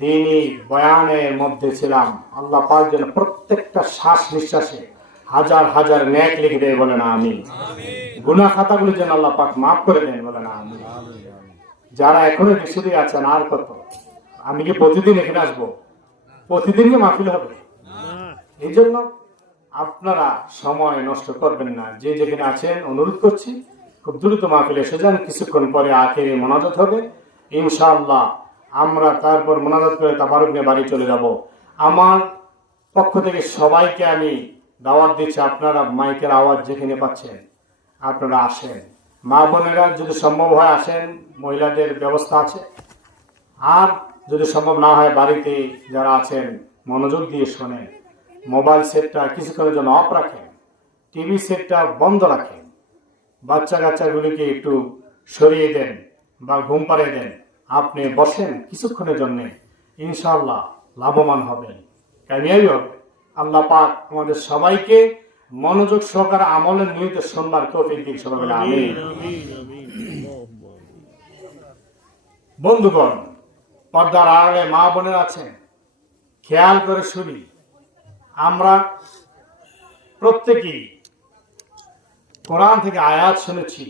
দিনই বয়ানের মধ্যে ছিলাম। আল্লাহ পাক যেন প্রত্যেকটা শ্বাস নিঃশ্বাসে হাজার হাজার নেক লিখে দেয়, বলে না আমিন। গুনাহ খাতাগুলো যেন আল্লাহ পাক মাফ করে দেন, বলে না আমিন। যারা এখনো দেশে আছেন, আর কত, আমি কি প্রতিদিন এখানে আসবো? প্রতিদিন কি মাহফিল হবে? এই জন্য আপনারা সময় নষ্ট করবেন না। যে যেখানে আছেন অনুরোধ করছি খুব দ্রুত মাহফিলে এসে যান। কিছুক্ষণ পরে আখেরি মোনাজাত হবে ইনশাআল্লাহ। আমরা তারপর মোনাজাত করে তাবারুক নিয়ে বাড়ি চলে যাব। আমার পক্ষ থেকে সবাইকে আমি দাওয়াত দিচ্ছি, আপনারা মাইকের আওয়াজ যেখানে পাচ্ছেন আপনারা আসেন। মা বোনেরা যদি সম্ভব হয় আসেন, মহিলাদের ব্যবস্থা আছে। আর যদি সম্ভব না হয় বাড়িতে যারা আছেন মনোযোগ দিয়ে শোনেন। মোবাইল সেটটা কিছুক্ষণের জন্য অফ রাখেন, টিভি সেটটা বন্ধ রাখেন, বাচ্চা কাচ্চাগুলিকে একটু সরিয়ে দেন বা ঘুম পাড়িয়ে দেন। আপনি বসেন কিছুক্ষণের জন্য, ইনশাআল্লাহ লাভবান হবেন, কামিয়াবি হবে। আল্লাহ পাক আমাদের সবাইকে মনোযোগ সহকারে আমলের নিয়ত সোমবার তৌফিক দিন, সবাই বলে আমিন। বন্ধুগণ, পর্দার আড়ালে মা বোনের আছেন, খেয়াল করে শুনি। আমরা প্রত্যেকেই কোরআন থেকে আয়াত শুনেছি,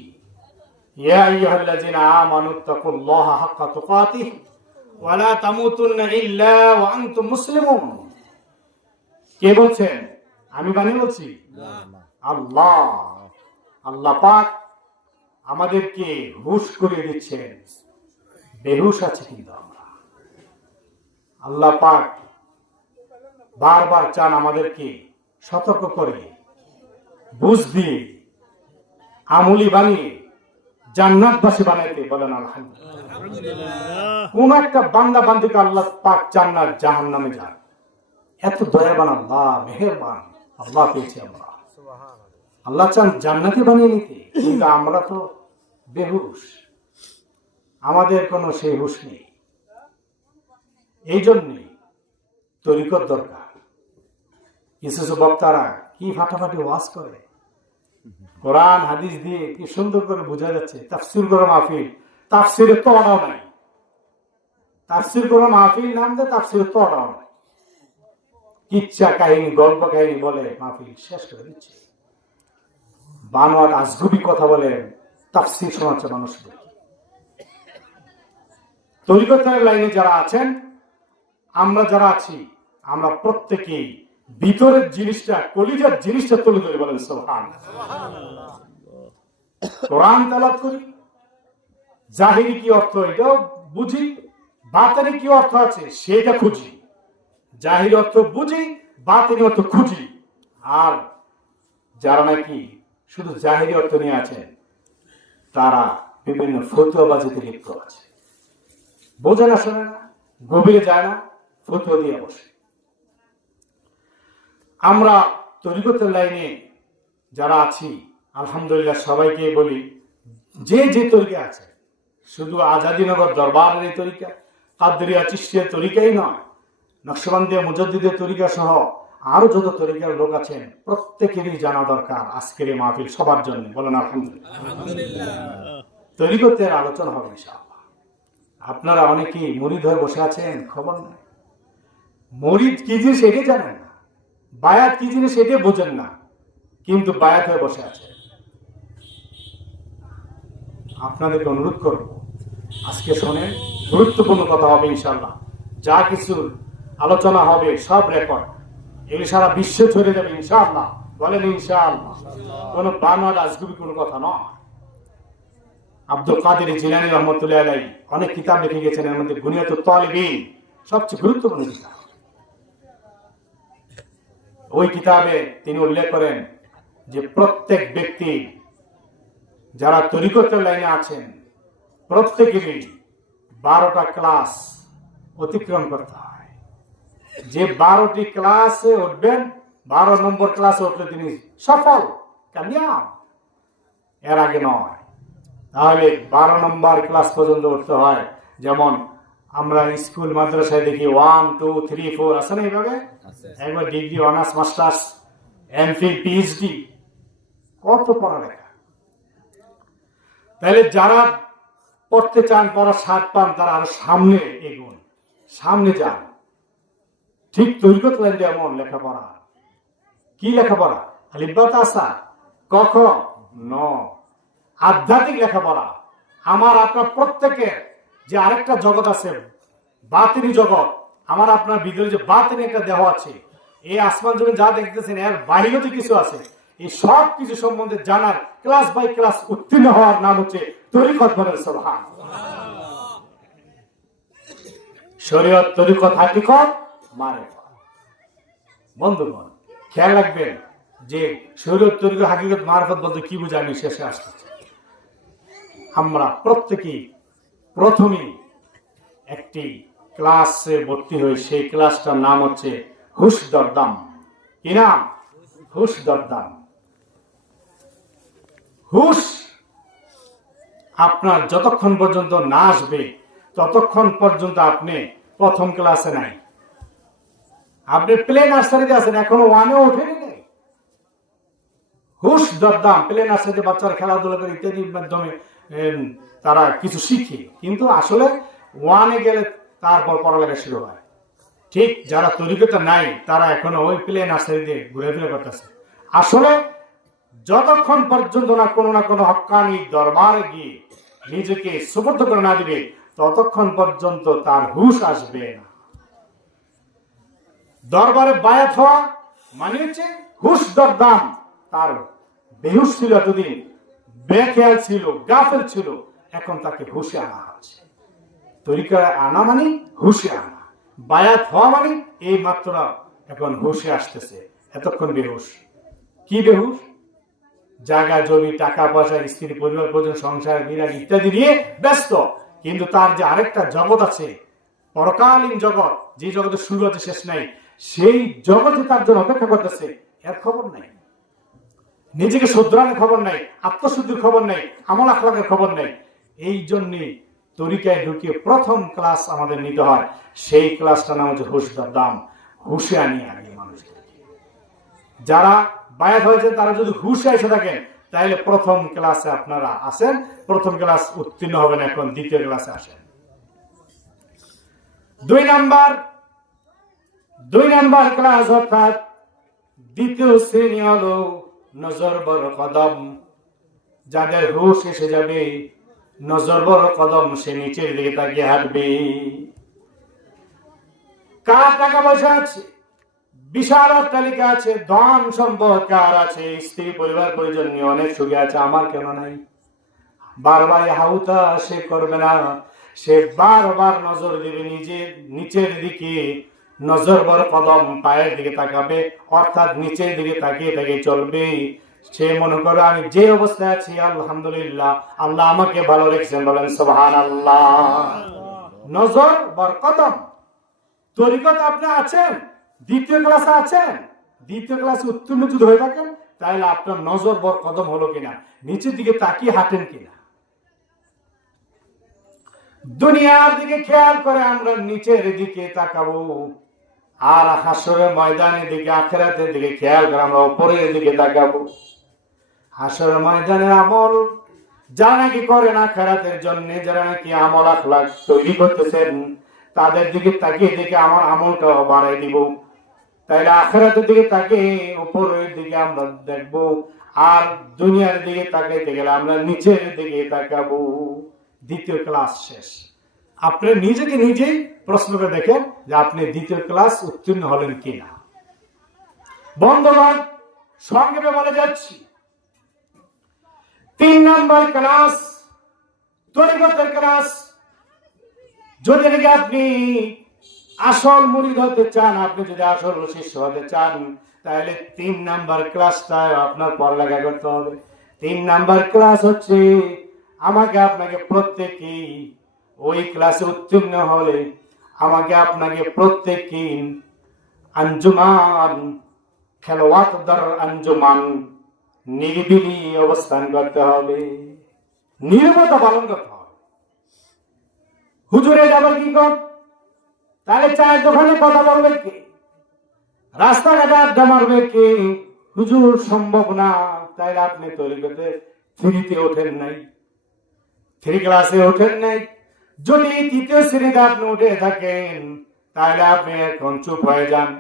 ইয়া আইয়ুহাল্লাযীনা আমানুত্তাকুল্লাহা হাক্কা তুকাতিহি ওয়া লা তামুতুন্না ইল্লা ওয়া আনতুম মুসলিমুন। কে বলছেন? আমি বানিয়ে বলছি? আল্লাহ। আল্লাহ পাক আমাদেরকে হুঁশ করে দিচ্ছেন, বেহুশ আছে কিন্তু আমরা। আল্লাহ পাক বারবার চান আমাদেরকে সতর্ক করে, বুঝ দিয়ে, আমলি বানিয়ে জান্নাতবাসী বানাইতে, বলেন আলহামদুলিল্লাহ। কোন একটা বান্দা বান্দিকে আল্লাহ পাক চান না জাহান্নামে যান। এত দয়াবান আল্লাহ, মেহেরবান আল্লাহ পেয়েছি আমরা। আল্লাহ চান জান্নাতে বানিয়ে নিতে, কিন্তু আমরা তো বেহুশ, আমাদের কোনো সেই হুঁশ নেই। এই জন্যে তরিকত দরকার। কিছু বক্তারা কি ফাটাফাটি ওয়াজ করে, কোরআন হাদিস দিয়ে কি সুন্দর করে বোঝা যাচ্ছে। তাফসীর করা মাহফিল, তাফসীরের তো অর্ডার নাই। তাফসীর করা মাহফিল নাম দেয়, তাফসীরের তো অর্ডার নাই। কিচ্ছা কাহিনী, গল্প কাহিনী বলে মাহফিল শেষ করে দিচ্ছে। বানোয়াট আজগুবি কথা বলে তাফসীর শোনাচ্ছে মানুষদের। তরিকতের লাইনে যারা আছেন, আমরা যারা আছি, আমরা প্রত্যেকেই ভিতরের জিনিসটা, কলিজার জিনিসটা তুলে ধরে, বলেন সুবহানাল্লাহ। কোরআন তেলাওয়াত করি, জাহিরি কি অর্থ এটাও বুঝি, বাতিনি কি অর্থ আছে সেটা খুঁজি। জাহিরি অর্থ বুঝি, বাতিনি অর্থ খুঁজি। আর যারা নাকি শুধু জাহিরি অর্থ নিয়ে আছেন, তারা বিভিন্ন ফতুয়াবাজিতে লিপ্ত আছে। বোঝে না, শোনে না, গভীরে যায় না, ফতুয়া দিয়ে বসে। আমরা তরিকতের লাইনে যারা আছি, আলহামদুলিল্লাহ সবাইকে বলি, যে যে তরিকা আছে, শুধু আজাদিনগর দরবারের এই তরিকা, কাদরিয়া চিশতিয়া তরিকাই নয়, নকশবন্দিয়া মুজাদ্দিদের তরিকা সহ আরো যত তরিকার লোক আছেন, প্রত্যেকেরই জানা দরকার আজকের এই মাহফিল সবার জন্য, বলেন আলহামদুলিল্লাহ। তরিকতের আলোচনা হবে ইনশাআল্লাহ। আপনারা অনেকেই মুরিদ হয়ে বসে আছেন, খবর নাই। মুরিদ কি জিনিস এটাই জানেন না, বায়াত কি জিনিস এটাই বোঝেন না, কিন্তু বায়াত হয়ে বসে আছে। আপনাদেরকে অনুরোধ করব, আজকে শোনেন, গুরুত্বপূর্ণ কথা হবে ইনশাআল্লাহ। যা কিছু আলোচনা হবে সব রেকর্ড, এগুলি সারা বিশ্বে ছড়িয়ে যাবে ইনশাআল্লাহ, বলেন ইনশাআল্লাহ। কোন বানোয়াট আজগুবি কোনো কথা নয়। আব্দুল কাদের জিলানী রহমতুল্লাহ আলাইহি অনেক কিতাব লিখে গেছেন, এর মধ্যে বুনিয়াতুত তালিবিন সবচেয়ে গুরুত্বপূর্ণ কিতাব। ওই কিতাবে তিনি উল্লেখ করেন যে প্রত্যেক ব্যক্তি যারা তরিকতের লাইনে আছেন, প্রত্যেকেরই 12টা ক্লাস অতিক্রম করতে হয়। যে 12টি ক্লাসে উঠবেন, 12 নম্বর ক্লাসে উঠলে তিনি সফল, কামিয়াব। এর আগে নয়। তাহলে 12 নম্বর ক্লাস পর্যন্ত উঠতে হয়। যেমন আমরা স্কুল মাদ্রাসায় দেখি 1, 2, 3, 4 আছে না, এইভাবে একবার degree, honours, masters, MPhil, PhD, কত পড়ালেখা। তাহলে যারা পড়তে চান, পড়ার স্বাদ পান, তারা আরো সামনে এগোন, সামনে যান। ঠিক তরিকত লাইনে এমন লেখাপড়া। কি লেখাপড়া? আলিফ আসা ক খ ন, আধ্যাত্মিক লেখাপড়া। আমার আপনার প্রত্যেকের যে আরেকটা জগৎ আছে, বাতিনি জগৎ, আমার আপনার ভিতরে যে বাতিনি একটা দেহ আছে, এই আসমান জমিন যা দেখতেছেন এর বাহিরে যে কিছু আছে, এই সব কিছু সম্বন্ধে জানার ক্লাস বাই ক্লাস উত্তীর্ণ হওয়ার নাম হচ্ছে তরিকত। বলেন সুবহানাল্লাহ। শরীয়ত, তরিকত, হাকিকত, মারিফত। বন্ধুগণ খেয়াল রাখবেন যে শরীয়ত, তরিকত, হাকিকত, মারিফত বলতে কি বুঝায়, আমি শেষে আসতেছি। আমরা প্রত্যেকেই প্রথমেই একটি ক্লাসে ভর্তি হই, সেই ক্লাসটার নাম হচ্ছে হুশ দরদাম। কি নাম? হুশ দরদাম। হুশ আপনার যতক্ষণ পর্যন্ত না আসবে ততক্ষণ পর্যন্ত আপনি প্রথম ক্লাসে নাই। আপনি প্লে নার্সারিতে আছেন, এখনো ওয়ানে ওঠেনি নাই। হুশ দরদাম, প্লে নার্সারিতে বাচ্চারা খেলাধুলা করে ইত্যাদির মাধ্যমে তারা কিছু শিখে, কিন্তু আসলে ওয়ানে গেলে তারপর পড়ালেখা শুরু হয়। ঠিক যারা তরিকতে নাই তারা এখনো ওই প্লে নার্সারিতে ঘুরে ফিরে করতেছে। আসলে যতক্ষণ পর্যন্ত না কোনো হক্কানি দরবারে গিয়ে নিজেকে সুবদ্ধ করে না দিবে ততক্ষণ পর্যন্ত তার হুশ আসবে না। দরবারে বায়াত হওয়া মানে হচ্ছে হুশ দরদাম। তার বেহুশ ছিল এতদিন, বেখেয়াল ছিল, গাফেল ছিল, এখন তাকে হুশে আনা হচ্ছে। তরিকায় আনা মানে হুশে আনা, বায়াত হওয়া মানে এই মাত্র এখন হুশে আসতেছে, এতক্ষণ বেহুশ। কি বেহুশ? জায়গা জমি, টাকা পয়সা, স্ত্রী, পরিবার, পরিজন, সংসার, বিরাট ইত্যাদি নিয়ে ব্যস্ত। কিন্তু তার যে আরেকটা জগৎ আছে, পরকালীন জগৎ, যে জগতের শুরু আছে শেষ নাই, সেই জগতে তার জন্য অপেক্ষা করতেছে, এর খবর নাই। নিজেকে শুধরানোর খবর নাই, আত্মশুদ্ধির খবর নাই, আমল আখলাকের খবর নাই। এই জন্যে তরিকায় ঢুকিয়ে প্রথম ক্লাস আমাদের নিতে হয়। সেই ক্লাসটা নাম হচ্ছে হুশ দরদাম। হুশে আনিয়ে আগে মানুষদেরকে। যারা বায়াত হয়েছে তারা যদি হুশে এসে থাকেন তাহলে প্রথম ক্লাসে আপনারা আসেন, প্রথম ক্লাস উত্তীর্ণ হবেন। এখন দ্বিতীয় ক্লাসে আসেন। 2 নাম্বার ক্লাস অর্থাৎ দ্বিতীয় শ্রেণী হলো নজর বড় কদম। যাদের হুশ এসে যাবে, নজর বড় কদম, সে নিচের দিকে তাকিয়ে হাঁটবে। কার টাকা পয়সা আছে, বিশাল অট্টালিকা আছে, ধন সম্পদ কার আছে, স্ত্রী, পরিবার, পরিজন নিয়ে অনেক সুখে আছে, আমার কেন নাই? বারবার হাউতা সে করবে না, সে বারবার নজর দিবে নিজের নিচের দিকে। নজর বড় কদম, পায়ের দিকে তাকাবে, অর্থাৎ নিচের দিকে তাকিয়ে তাকিয়ে চলবে। সে মনে করে আমি যে অবস্থায় আছি আলহামদুলিল্লাহ, আল্লাহ আমাকে ভালো রেখেছেন। বলেন সুবহানাল্লাহ। নজর বড় কদম। তরিকত আপনি আছেন, দ্বিতীয় ক্লাসে আছেন, দ্বিতীয় ক্লাসে উত্তীর্ণ যদি হয়ে থাকেন তাহলে আপনার নজর বড় কদম হলো কিনা, নিচের দিকে তাকিয়ে হাঁটেন কিনা। দুনিয়ার দিকে খেয়াল করে আমরা নিচের দিকে তাকাবো, আর হাসরের ময়দানের দিকে, আখিরাতের দিকে খেয়াল করে আমরা উপরের দিকে তাকাবো। হাসরের ময়দানের আমল যারা নাকি করেন আখিরাতের জন্য, যারা নাকি আমল আখলাক তৈরি করতেছেন, তাদের দিকে তাকিয়ে দেখে আমার আমলটা বাড়াই দিব। তাইলে আখিরাতের দিকে তাকিয়ে উপরের দিকে আমরা দেখবো, আর দুনিয়ার দিকে তাকাইতে গেলে আমরা নিচের দিকে তাকাবো। দ্বিতীয় ক্লাস শেষ। আপনি নিজেকে নিজেই প্রশ্ন করে দেখেন যে আপনি দ্বিতীয় ক্লাস উত্তীর্ণ হলেন কিনা। বন্ধুগণ, সংক্ষেপে বলে যাচ্ছি, 3 নাম্বার ক্লাস তরিকতের ক্লাস। যদি নাকি আপনি আসল মুরিদ হতে চান, আপনি যদি আসল শিষ্য হতে চান, তাহলে 3 নাম্বার ক্লাসটা আপনার পড়ালেখা করতে হবে। 3 নাম্বার ক্লাস হচ্ছে আমাকে আপনাকে প্রত্যেকেই ওই ক্লাসে উত্তীর্ণ হলে আমাকে আপনাকে প্রত্যেকেই আঞ্জুমান, খেলোয়াতদার আঞ্জুমান, নিরিবিলি অবস্থান করতে হবে, নীরবতা পালন করতে হবে। হুজুরে যাবে কি কর, তাহলে চায়ের দোকানে কথা বলবে কে, রাস্তাঘাটে আড্ডা মারবে কে? হুজুর সম্ভব না। তাইলে আপনি তরিকতে 3-তে ওঠেন নাই, 3 ক্লাসে ওঠেন নাই। যদি 3য় শ্রেণীতে আপনি উঠে থাকেন তাহলে আপনি এখন চুপ হয়ে যান,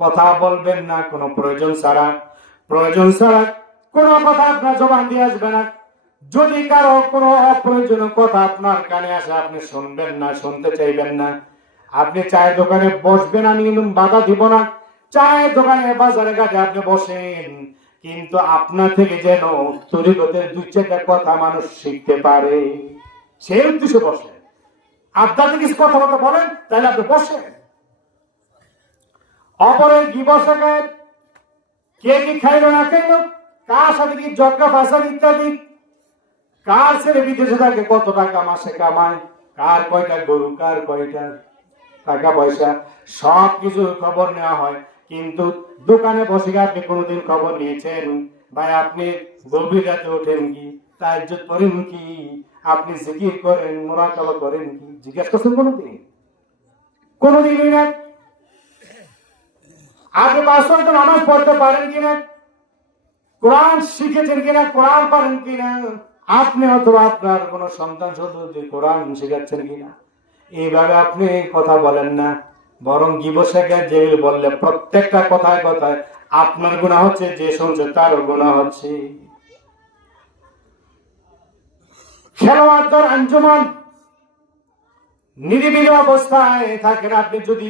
কথা বলবেন না কোনো প্রয়োজন ছাড়া। প্রয়োজন ছাড়া কোনো কথা আপনার জবান দিয়ে আসবে না। যদি কারো কোনো অপ্রয়োজনীয় কথা আপনার কানে আসে, আপনি শুনবেন না, শুনতে চাইবেন না। আপনি চায়ের দোকানে বসবেন, আমি কিন্তু বাধা দিব না। চায়ের দোকানে বাজারে ঘাটে আপনি বসেন, কিন্তু আপনার থেকে যেন তরিকতের দুই চারটা কথা মানুষ শিখতে পারে, সেই উদ্দেশ্যে বসেন। আপনাদের কিছু কথাবার্তা বলেন, তাহলে আপনি বসেন। অপরের কি বসে খায়, কে কি খাইল না খাইল, কার সাথে কি যজ্ঞ ফাসাদ ইত্যাদি, কার ছেলে বিদেশে থাকে, কত টাকা মাসে কামায়, কার কয়টা গরু, কার কয়টা টাকা পয়সা, সব কিছু খবর নেওয়া হয়। কিন্তু দোকানে বসে আপনি কোনোদিন খবর নিয়েছেন? ভাই আপনি গভীর রাতে ওঠেন কি, তাহাজ্জুদ পড়েন কি, আপনি জিকির করেন, মুরাকাবা করেন কি, জিজ্ঞাসা করছেন কোনোদিন? কোনোদিনই না। আপনি 5 ওয়াক্ত নামাজ পড়তে পারেন কিনা, কোরআন শিখেছেন কিনা, কোরআন পারেন কিনা, আপনি অথবা আপনার কোন সন্তান সন্ততি কোরআন শিখাচ্ছেন কিনা, এইভাবে আপনি কথা বলেন না। বরং গিবত শেখায় যেগুলো বললে প্রত্যেকটা কথায় কথায় আপনার গুনাহ হচ্ছে, যে শুনছে তারও গুনাহ হচ্ছে। খেলোয়াড়দের আঞ্জুমান নিরিবিলি অবস্থায় থাকেন, আপনি যদি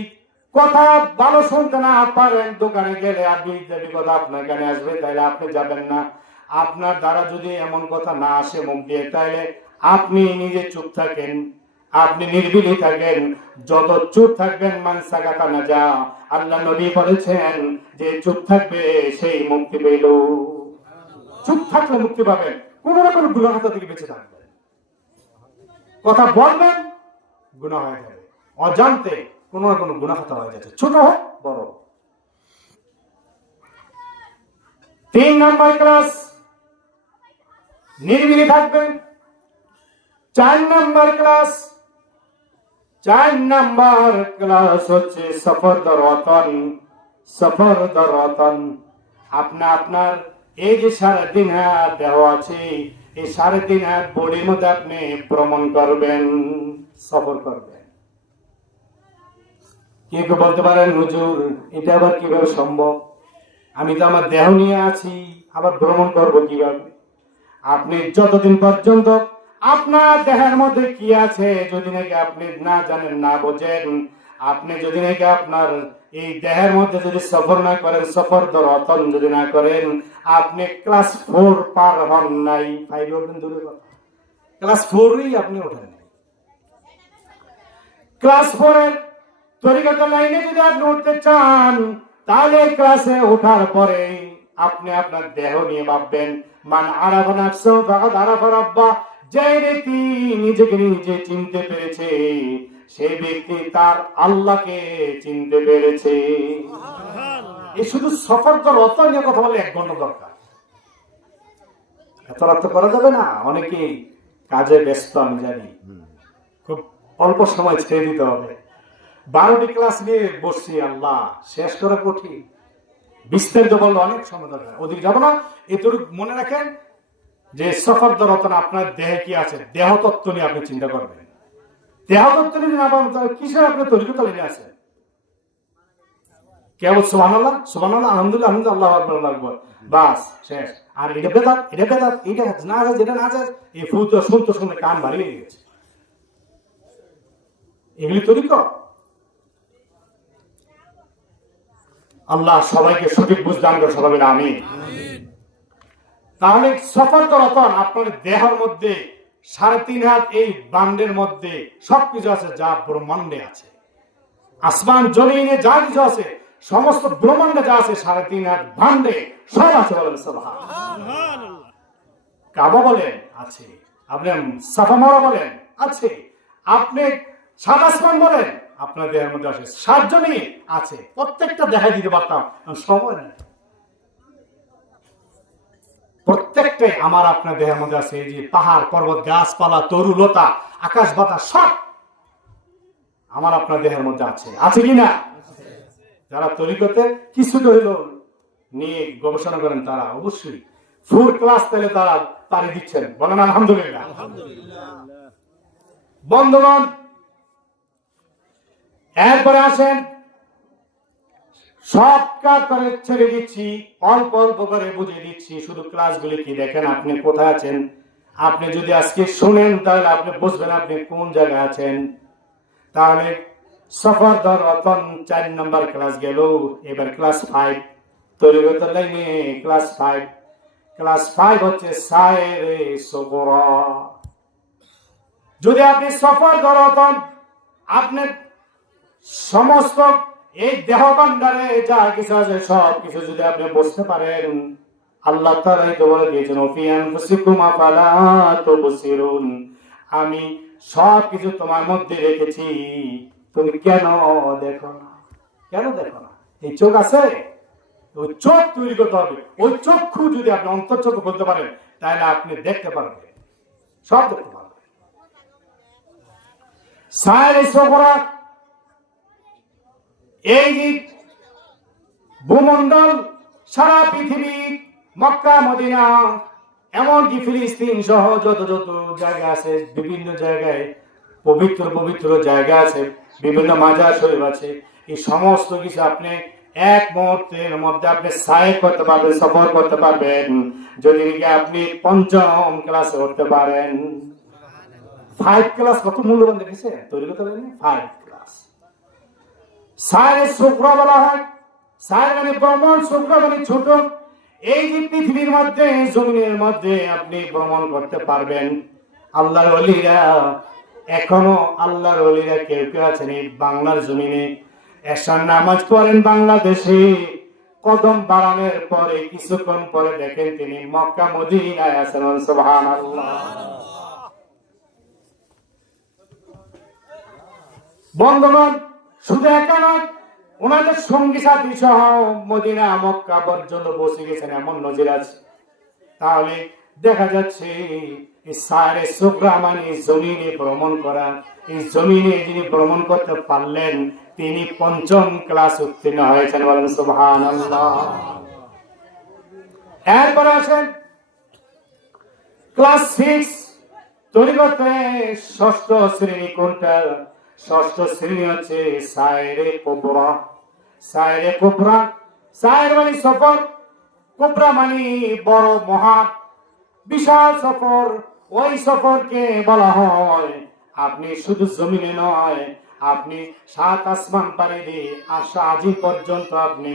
কথা ভালো শুনতে না পারেন, দোকানে গেলে আপনি কথা আপনার কানে আসবে, তাইলে আপনি যাবেন না। আপনার দ্বারা যদি এমন কথা না আসে মুখ দিয়ে, তাইলে আপনি নিজে চুপ থাকেন, আপনি নির্বিলি থাকেন। যত চুপ থাকবেন মান সাকাতা নাজা, আল্লাহ নবী বলেছেন যে চুপ থাকবে সেই মুক্তি পেল। চুপ থাকলে মুক্তি পাবেন, কোন না কোনো গুনাহ থেকে বেঁচে থাকবেন। কথা বলবেন, গুনাহ হয়ে যাবে, অজান্তে কোন না কোনো গুনাহ হয়ে যাচ্ছে, ছোট হোক বড়। 3 নম্বর ক্লাস, নির্বিলি থাকবেন। 4 নম্বর ক্লাস, 4 নম্বর ক্লাস হচ্ছে সফর দর ওয়াতন। সফর দর ওয়াতন, আপনার এই যে 3.5 হাত দেহ আছে, এই 3.5 হাত বডির মধ্যে আপনি ভ্রমণ করবেন, সফর করবেন। কেউ কেউ বলতে পারেন হুজুর এটা আবার কিভাবে সম্ভব, আমি তো আমার দেহ নিয়ে আছি, আবার ভ্রমণ করব কিভাবে? আপনি যতদিন পর্যন্ত আপনার দেহের মধ্যে কি আছে যদি নাকি আপনি না জানেন, না বোঝেন, আপনি যদি নাকি আপনার এই দেহের মধ্যে যদি সফর না করেন, সফর দর ওয়াতন যদি না করেন, আপনি ক্লাস 4 পার হন নাই। 5 হবেন দূরের কথা, ক্লাস 4ই আপনি ওঠেন নাই। ক্লাস 4 এর তরিকত লাইনে যদি আপনি উঠতে চান, তাহলে ক্লাসে ওঠার পরে আপনি আপনার দেহ নিয়ে ভাববেন। মান আরাফা নাফসাহু ফাকাদ আরাফা রাব্বাহ, যে ব্যক্তি নিজেকে নিজে চিনতে পেরেছে, সেই ব্যক্তি তার আল্লাহকে চিনতে পেরেছে। এই শুধু সফর দর ওয়াতন নিয়ে কথা বলে 1 ঘন্টা দরকার, এত রাত করা যাবে না। অনেকেই কাজে ব্যস্ত, আমি জানি, খুব অল্প সময় ছেড়ে দিতে হবে। 12টি ক্লাস নিয়ে বসছি, আল্লাহ শেষ করা কঠিন। বিস্তারিত বললে অনেক সময় দরকার, ওদিকে যাবো না। এটুকু মনে রাখেন যে সফর দর ওয়াতন, আপনার দেহে কি আছে, দেহ তত্ত্ব নিয়ে আপনি চিন্তা করবেন। দেহ তত্ত্ব নিয়ে না পাবেন তাহলে কিসের আপনি তরিকত লাইনে আছে? কেবল সুবহানাল্লাহ সুবহানাল্লাহ আলহামদুলিল্লাহ আলহামদুলিল্লাহ আল্লাহু আকবার আল্লাহু আকবার, বাস শেষ। আর এটা বেদাত, এটা বেদাত, এটা না আছে, যেটা না আছে, এই ফুল শুনতে শুনতে কান ভারী হয়ে গেছে। এগুলি তরিকত। আল্লাহ সবাইকে সঠিক বুঝ দান করে, সবাই বলে আমিন। তাহলে সফর দর ওয়াতন, আপনার দেহের মধ্যে 3.5 হাত এই বান্ডের মধ্যে সবকিছু আছে যা ব্রহ্মাণ্ডে আছে। আসমান জমিনে যা কিছু আছে, সমস্ত ব্রহ্মাণ্ডে যা আছে 3.5 হাত বান্ডে সব আছে, বলেন সুবহানাল্লাহ। কাবা বলেন আছে, আপনি সাফা মারওয়া বলেন আছে, আপনি 7 আসমান বলেন আপনার দেহের মধ্যে আছে, 7 জমি আছে। প্রত্যেকটা দেখাই দিতে পারতাম, সময় নেই। প্রত্যেকটাই আমার আপনার দেহের মধ্যে আছে। এই যে পাহাড় পর্বত, গাছপালা, তরু লতা, আকাশ বাতাস সব আমার আপনার দেহের মধ্যে আছে, আছে কিনা? যারা তরিকতে কিছুটা হইলো নিয়ে গবেষণা করেন, তারা অবশ্যই 4 ক্লাস তাহলে তারা পারি দিচ্ছেন, বলেন আলহামদুলিল্লাহ। বন্ধুগণ, এরপরে আসেন, সব কাজ করে ছেড়ে দিচ্ছি, অল্প অল্প করে বুঝিয়ে দিচ্ছি, শুধু ক্লাসগুলি কি দেখেন আপনি কোথায় আছেন। আপনি যদি আজকে শুনেন তাহলে আপনি বুঝবেন আপনি কোন জায়গায় আছেন। তাহলে সফর রতন 4 নম্বর ক্লাস গেল, এবার ক্লাস 5 তরিগত লাইনে ক্লাস 5। ক্লাস 5 হচ্ছে সায়রে সুগরা। যদি আপনি সফর রতন আপনি সমস্ত এই দেহ ভান্ডারে যা কিছু আছে সব কিছু যদি আপনি বুঝতে পারেন, আল্লাহ তাআলাই তো বলে দিয়েছেন ফি আনফুসিকুম আফালা তুবসিরুন, আমি সব কিছু তোমার মধ্যে রেখেছি, তুমি কেন দেখো না? কেন দেখো না? এই চোখ আছে, ওই চোখ তৈরি করতে হবে। ওই চক্ষু যদি আপনি অন্তর্চক্ষু করতে পারেন তাহলে আপনি দেখতে পারবেন, সব দেখতে পারবেন। সায়রে সুগরা, এই যে ভূমন্ডল, সারা পৃথিবী, মক্কা মদিনা, এমনকি ফিলিস্তিন সহ যত যত জায়গা আছে, বিভিন্ন জায়গায় পবিত্র পবিত্র জায়গা আছে, বিভিন্ন মাজার শরীফ আছে, এই সমস্ত কিছু আপনি এক মুহূর্তের মধ্যে আপনি সাইড করতে পারবেন, সফর করতে পারবেন, যদি আপনি 5ম ক্লাসে উঠতে পারেন। 5 ক্লাস কত মূল্যবান দেখেছে তৈরি করতে পারেন? 5 ক্লাস সায়রে সুগরা বলা হয়। সায়র মানে ভ্রমণ, সুগরা মানে ছোট। এই যে পৃথিবীর মধ্যে, জমিনের মধ্যে আপনি ভ্রমণ করতে পারবেন। আল্লাহর ওলিরা, এখনো আল্লাহর ওলিরা কেউ কেউ আছেন এই বাংলার জমিনে এশার নামাজ পড়েন বাংলাদেশে, কদম বাড়ানোর পরে কিছুক্ষণ পরে দেখেন তিনি মক্কা মদিনায় আছেন। সুবহানাল্লাহ। বন্ধুগণ, শুধু একা নয়, ওনাদের সঙ্গী সাথী সহ মদিনা মক্কা পর্যন্ত বসে গেছেন, এমন নজির আছে। তাহলে দেখা যাচ্ছে এই সায়রে সুগরা মানে জমিনে ভ্রমণ করা। এই জমিনে যিনি ভ্রমণ করতে পারলেন তিনি 5ম ক্লাস উত্তীর্ণ হয়েছেন, বলেন সুবহানাল্লাহ। এরপর আসেন ক্লাস 6 তৈরি করতে। 6ষ্ঠ শ্রেণী কোনটা? 6ষ্ঠ শ্রেণী হচ্ছে সায়রে কুবরা। সায়রে কুবরা, সায়র মানে সফর, কুবরা মানে বড় মহা বিশাল সফর। ওই সফরকে বলা হয় আপনি শুধু জমিনে নয়, আপনি 7 আসমান পাড়ি দিয়ে আসা আজি পর্যন্ত আপনি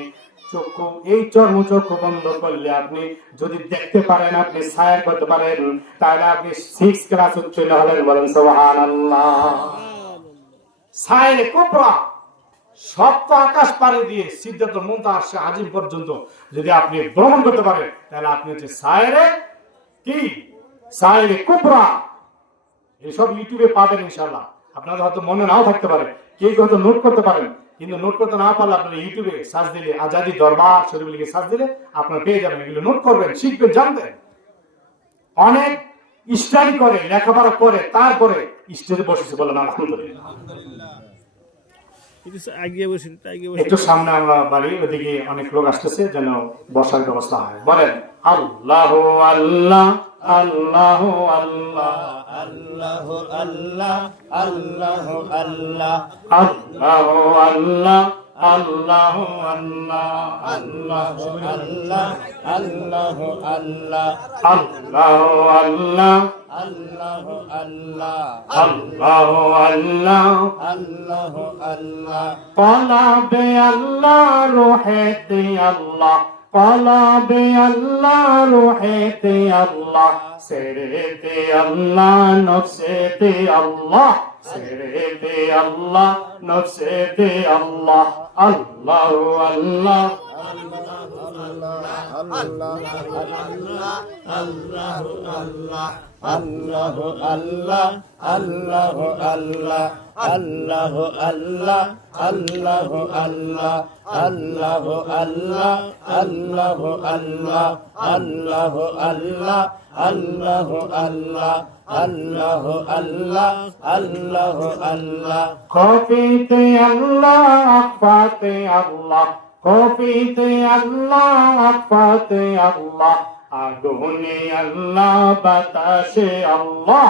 চক্ষু, এই চর্মচক্ষু বন্ধ করলে আপনি যদি দেখতে পারেন, আপনি সায়র করতে পারেন, তাহলে আপনি 6 ক্লাস উত্তীর্ণ হলেন, বলেন সুবহানাল্লাহ। সায়রে কুবরা, সপ্ত আকাশ পাড়ি দিয়ে সিদরাতুল মুনতাহা আজিম পর্যন্ত যদি আপনি ভ্রমণ করতে পারেন তাহলে আপনি হচ্ছে সায়রে কি? সায়রে কুবরা। এসব ইউটিউবে পাবেন ইনশাআল্লাহ। আপনাদের হয়তো মনে নাও থাকতে পারে, কেউ হয়তো নোট করতে পারেন, কিন্তু নোট করতে না পারলে আপনারা ইউটিউবে সার্চ দিলে, আজাদি দরবার শরীফ লিখে সার্চ দিলে আপনারা পেয়ে যাবেন। এগুলো নোট করবেন, শিখবেন, জানবেন। অনেক স্টাডি করে, লেখাপড়া করে, তারপরে স্টেজে বসেছে, বলেন আলহামদুলিল্লাহ। একটু সামনে আমরা বাড়ি, ওদিকে অনেক লোক আসতেছে, যেন বসার ব্যবস্থা হয়। বলেন আল্লাহু আল্লাহ, আল্লাহু আল্লাহ, আল্লাহু আল্লাহ, আল্লাহু আল্লাহ, আল্লাহু আল্লাহ, আল্লাহু আল্লাহ, আল্লাহু আল্লাহ, আল্লাহু আল্লাহ, আল্লাহু আল্লাহ, আল্লাহু আল্লাহ, আল্লাহু আল্লাহ, আল্লাহু আল্লাহ। কলাবে আল্লাহ, রুহেতে আল্লাহ, কলাবে আল্লাহ, রুহেতে আল্লাহ, সেরেতে আল্লাহ, নফসেতে আল্লাহ, সেরেতে আল্লাহ, নফসেতে আল্লাহ, আল্লাহু আল্লাহ, আল্লাহু আল্লাহ, আল্লাহু আল্লাহ, আল্লাহু আল্লাহ, আল্লাহু আল্লাহ, আল্লাহু আল্লাহ, আল্লাহু আল্লাহ, আল্লাহু আল্লাহ, আল্লাহু আল্লাহ, আল্লাহু আল্লাহ, আল্লাহু আল্লাহ, আল্লাহু আল্লাহ, আল্লাহু আল্লাহ, আল্লাহু আল্লাহ। কফিতে আল্লাহ, আকফাতে আল্লাহ, কফিতে আল্লাহ, আকফাতে আল্লাহ, আগুনে আল্লাহ, বাতাসে আল্লাহ,